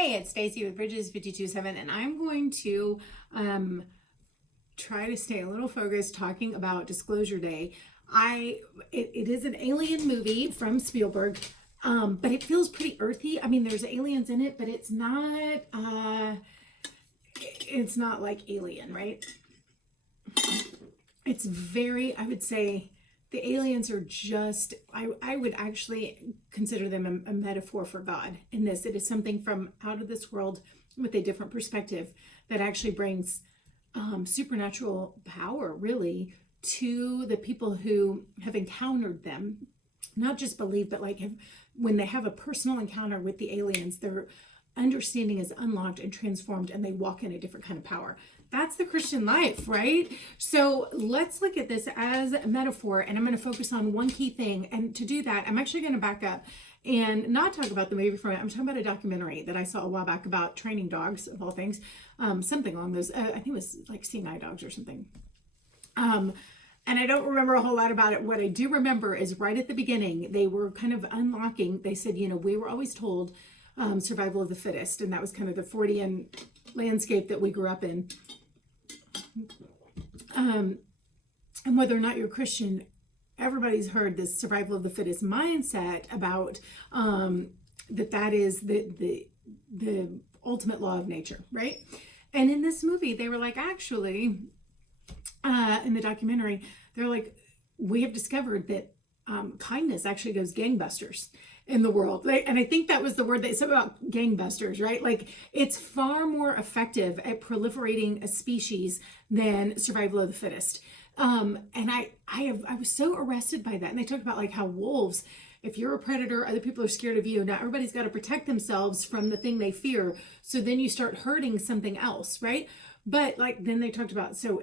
Hey, it's Stacy with Bridges 527, and I'm going to try to stay a little focused talking about Disclosure Day. It is an alien movie from Spielberg, but it feels pretty earthy. I mean, there's aliens in it, but it's not like Alien, right? It's very, I would say, the aliens are just, I would actually consider them a metaphor for God in this. It is something from out of this world with a different perspective that actually brings supernatural power, really, to the people who have encountered them. Not just believe, but like when they have a personal encounter with the aliens, their understanding is unlocked and transformed, and they walk in a different kind of power. That's the Christian life, right? So let's look at this as a metaphor, and I'm going to focus on one key thing. And to do that, I'm actually going to back up and not talk about the movie from it. I'm talking about a documentary that I saw a while back about training dogs, of all things, something along those. I think it was like seeing eye dogs or something. And I don't remember a whole lot about it. What I do remember is right at the beginning, they were kind of unlocking. They said, we were always told survival of the fittest, and that was kind of the Freudian landscape that we grew up in. And whether or not you're Christian, everybody's heard this survival of the fittest mindset about that is the ultimate law of nature, right? And in this movie, they were like, actually, in the documentary, they're like, we have discovered that kindness actually goes gangbusters in the world. And I think that was the word they said about gangbusters, right? Like, it's far more effective at proliferating a species than survival of the fittest. And I was so arrested by that. And they talked about like how wolves, if you're a predator, other people are scared of you. Now everybody's got to protect themselves from the thing they fear. So then you start hurting something else, right? But like then they talked about some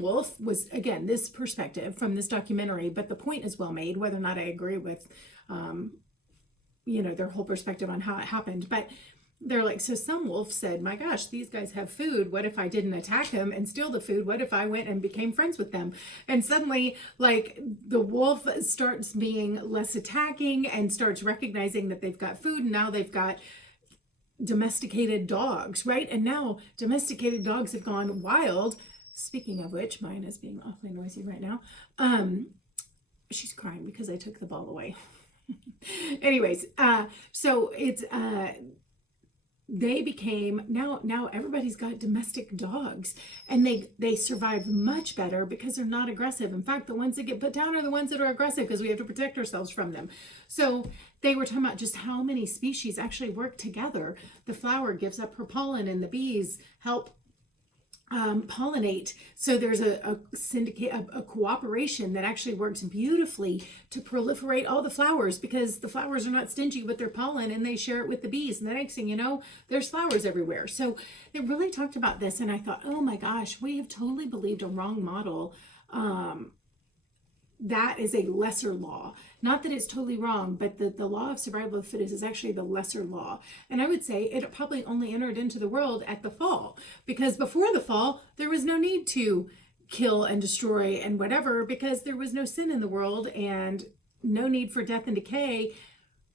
wolf was, again, this perspective from this documentary, but the point is well made, whether or not I agree with their whole perspective on how it happened. But they're like, so some wolf said, my gosh, these guys have food. What if I didn't attack them and steal the food? What if I went and became friends with them? And suddenly, like, the wolf starts being less attacking and starts recognizing that they've got food. And now they've got domesticated dogs, right? And now domesticated dogs have gone wild. Speaking of which, mine is being awfully noisy right now. She's crying because I took the ball away. Anyways, so it's they became now everybody's got domestic dogs, and they survive much better because they're not aggressive. In fact, the ones that get put down are the ones that are aggressive because we have to protect ourselves from them. So they were talking about just how many species actually work together. The flower gives up her pollen, and the bees help pollinate. So there's a syndicate, a cooperation that actually works beautifully to proliferate all the flowers, because the flowers are not stingy with their pollen and they share it with the bees. And the next thing you know, there's flowers everywhere. So they really talked about this, and I thought, oh my gosh, we have totally believed a wrong model. That is a lesser law. Not that it's totally wrong, but the law of survival of the fittest is actually the lesser law. And I would say it probably only entered into the world at the fall, because before the fall, there was no need to kill and destroy and whatever, because there was no sin in the world and no need for death and decay.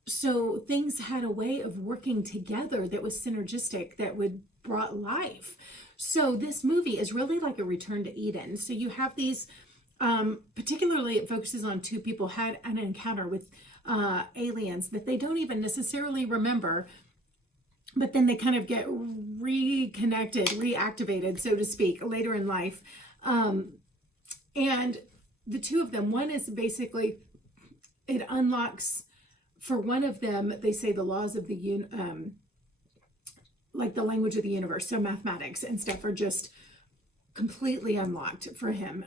So things had a way of working together that was synergistic, that would brought life. So this movie is really like a return to Eden. So you have these particularly it focuses on two people had an encounter with aliens that they don't even necessarily remember, but then they kind of get reconnected, reactivated, so to speak, later in life. And the two of them, one is basically, it unlocks, for one of them, they say the laws of the like the language of the universe, so mathematics and stuff are just completely unlocked for him.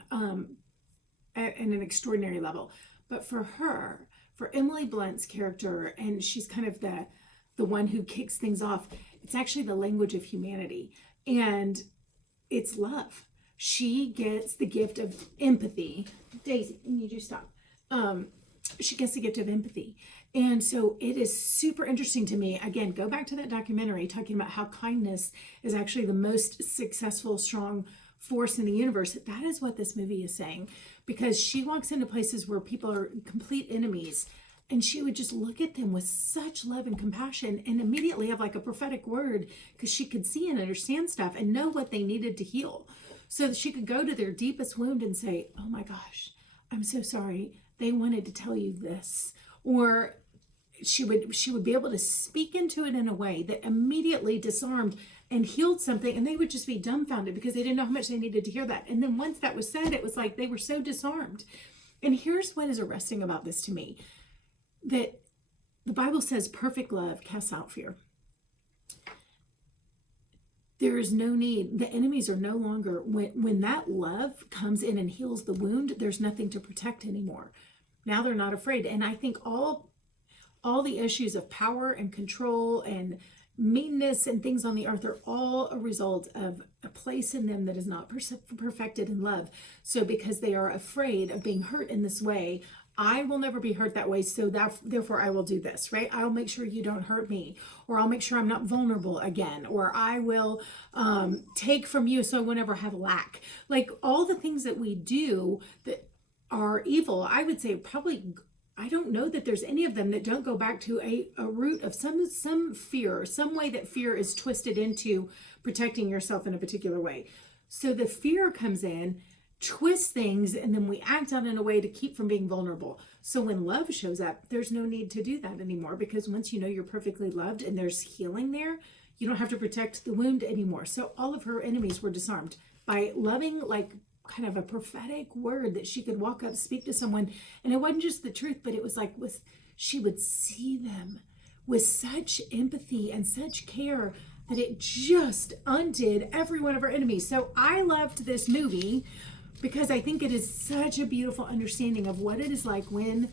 At an extraordinary level. But for her, for Emily Blunt's character, and she's kind of the one who kicks things off, it's actually the language of humanity, and it's love. She gets the gift of empathy. Daisy, you need to stop. She gets the gift of empathy. And so it is super interesting to me. Again, go back to that documentary talking about how kindness is actually the most successful, strong force in the universe. That is what this movie is saying, because she walks into places where people are complete enemies, And she would just look at them with such love and compassion and immediately have like a prophetic word because she could see and understand stuff and know what they needed to heal. So that she could go to their deepest wound and say, oh my gosh, I'm so sorry. They wanted to tell you this. Or she would be able to speak into it in a way that immediately disarmed and healed something, and they would just be dumbfounded because they didn't know how much they needed to hear that. And then once that was said, it was like they were so disarmed. And here's what is arresting about this to me, that the Bible says perfect love casts out fear. There is no need. The enemies are no longer, when that love comes in and heals the wound, there's nothing to protect anymore. Now they're not afraid. And I think all the issues of power and control and meanness and things on the earth are all a result of a place in them that is not perfected in love. So because they are afraid of being hurt in this way, I will never be hurt that way, so therefore I will do this, right? I'll make sure you don't hurt me, or I'll make sure I'm not vulnerable again, or I will take from you so I won't ever have lack. Like all the things that we do that are evil, I would say probably, I don't know that there's any of them that don't go back to a root of some fear, some way that fear is twisted into protecting yourself in a particular way. So the fear comes in, twist things, and then we act out in a way to keep from being vulnerable. So when love shows up, there's no need to do that anymore, because once you know you're perfectly loved and there's healing there, you don't have to protect the wound anymore. So all of her enemies were disarmed by loving, like kind of a prophetic word that she could walk up, speak to someone, and it wasn't just the truth, but it was like she would see them with such empathy and such care that it just undid every one of her enemies. So I loved this movie because I think it is such a beautiful understanding of what it is like when,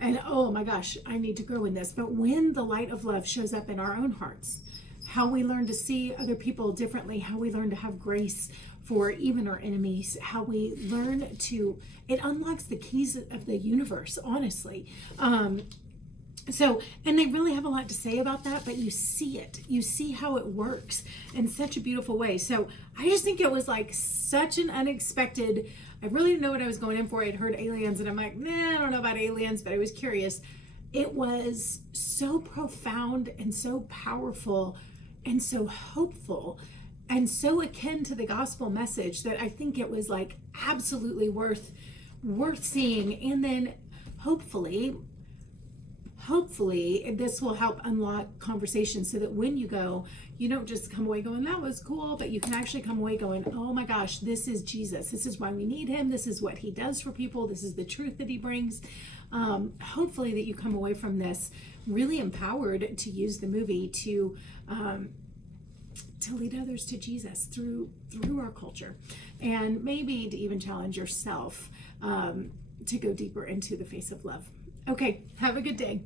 and oh my gosh, I need to grow in this, but when the light of love shows up in our own hearts, how we learn to see other people differently, how we learn to have grace for even our enemies, how we learn to, it unlocks the keys of the universe, honestly. So, and they really have a lot to say about that, but you see it. You see how it works in such a beautiful way. So I just think it was like such an unexpected, I really didn't know what I was going in for. I'd heard aliens and I'm like, nah, I don't know about aliens, but I was curious. It was so profound and so powerful and so hopeful and so akin to the gospel message that I think it was like absolutely worth seeing. And then hopefully this will help unlock conversations so that when you go, you don't just come away going, that was cool, but you can actually come away going, oh my gosh, this is Jesus. This is why we need him. This is what he does for people. This is the truth that he brings. Hopefully that you come away from this really empowered to use the movie to lead others to Jesus through our culture, and maybe to even challenge yourself to go deeper into the face of love. Okay, have a good day.